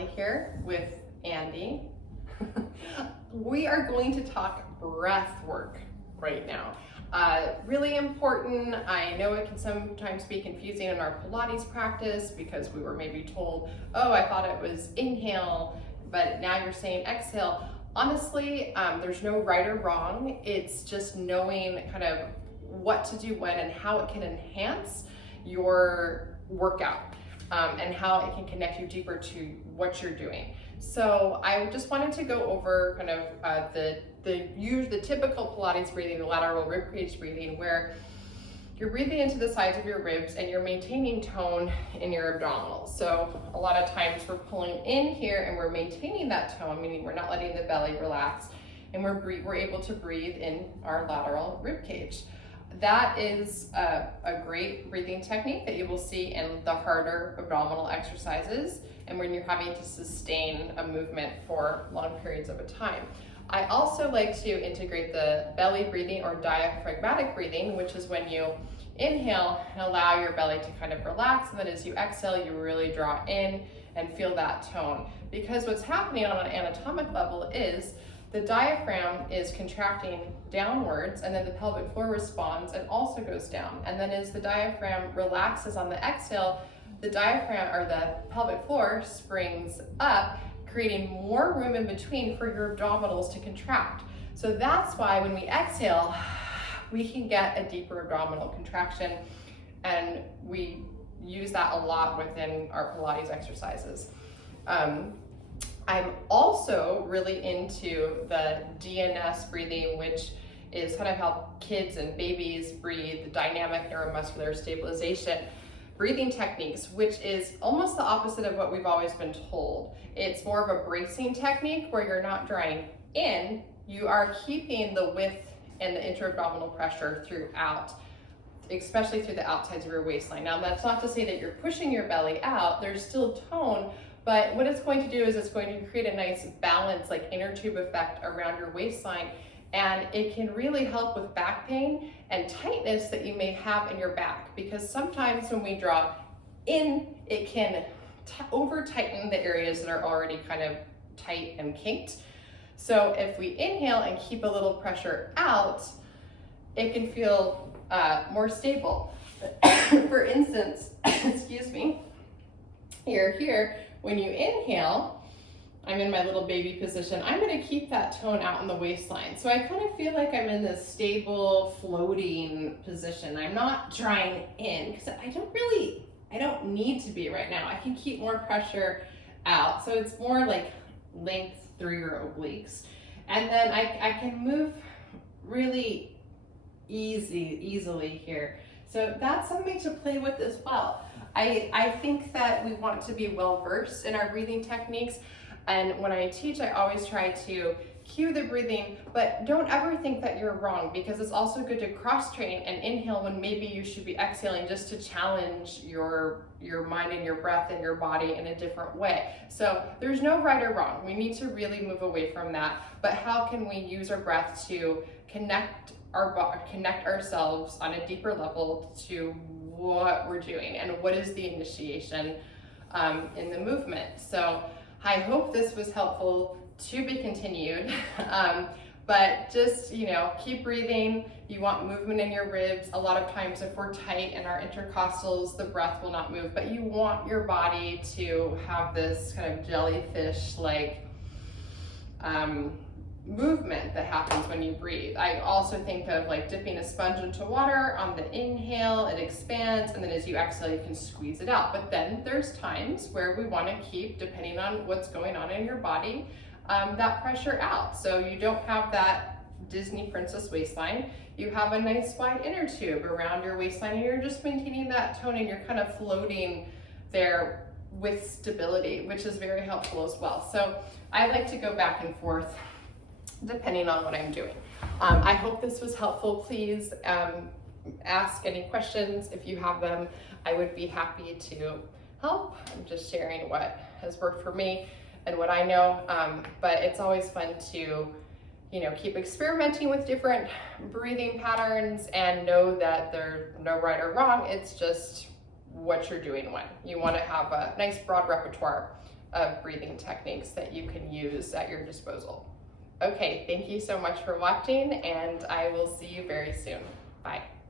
Aly here with Andy. We are going to talk breath work right now. Really important. I know it can sometimes be confusing in our Pilates practice because we were maybe told, oh, I thought it was inhale, but now you're saying exhale. Honestly, there's no right or wrong. It's just knowing kind of what to do when and how it can enhance your workout. And how it can connect you deeper to what you're doing. So I just wanted to go over kind of the typical Pilates breathing, the lateral rib cage breathing, where you're breathing into the sides of your ribs and you're maintaining tone in your abdominals. So a lot of times we're pulling in here and we're maintaining that tone, meaning we're not letting the belly relax, and we're able to breathe in our lateral rib cage. That is a great breathing technique that you will see in the harder abdominal exercises and when you're having to sustain a movement for long periods of a time. I also like to integrate the belly breathing or diaphragmatic breathing, which is when you inhale and allow your belly to kind of relax, and then as you exhale, you really draw in and feel that tone. Because what's happening on an anatomic level is the diaphragm is contracting downwards, and then the pelvic floor responds and also goes down. And then as the diaphragm relaxes on the exhale, the diaphragm or the pelvic floor springs up, creating more room in between for your abdominals to contract. So that's why when we exhale, we can get a deeper abdominal contraction, and we use that a lot within our Pilates exercises. I'm also really into the DNS breathing, which is kind of how kids and babies breathe, the dynamic neuromuscular stabilization breathing techniques, which is almost the opposite of what we've always been told. It's more of a bracing technique where you're not drawing in, you are keeping the width and the intra-abdominal pressure throughout, especially through the outsides of your waistline. Now, that's not to say that you're pushing your belly out, there's still tone, but what it's going to do is it's going to create a nice balance, like inner tube effect around your waistline, and it can really help with back pain and tightness that you may have in your back, because sometimes when we draw in, it can over tighten the areas that are already kind of tight and kinked. So if we inhale and keep a little pressure out, it can feel more stable. For instance, excuse me, here, when you inhale, I'm in my little baby position, I'm gonna keep that tone out in the waistline. So I kind of feel like I'm in this stable, floating position. I'm not drawing in, because I don't need to be right now. I can keep more pressure out. So it's more like length through your obliques. And then I can move really easily here. So that's something to play with as well. I think that we want to be well versed in our breathing techniques, and when I teach, I always try to cue the breathing, but don't ever think that you're wrong, because it's also good to cross train and inhale when maybe you should be exhaling, just to challenge your mind and your breath and your body in a different way. So there's no right or wrong. We need to really move away from that, but how can we use our breath to connect ourselves on a deeper level to what we're doing and what is the initiation in the movement. So I hope this was helpful, to be continued, but just, keep breathing. You want movement in your ribs. A lot of times if we're tight in our intercostals, the breath will not move, but you want your body to have this kind of jellyfish-like movement that happens when you breathe. I also think of like dipping a sponge into water. On the inhale, it expands, and then as you exhale, you can squeeze it out. But then there's times where we want to keep, depending on what's going on in your body, that pressure out. So you don't have that Disney princess waistline. You have a nice wide inner tube around your waistline, and you're just maintaining that tone, and you're kind of floating there with stability, which is very helpful as well. So I like to go back and forth depending on what I'm doing. I hope this was helpful. Please ask any questions if you have them. I would be happy to help. I'm just sharing what has worked for me and what I know, but it's always fun to keep experimenting with different breathing patterns and know that there's no right or wrong. It's just what you're doing when. You want to have a nice broad repertoire of breathing techniques that you can use at your disposal. Okay, thank you so much for watching, and I will see you very soon. Bye.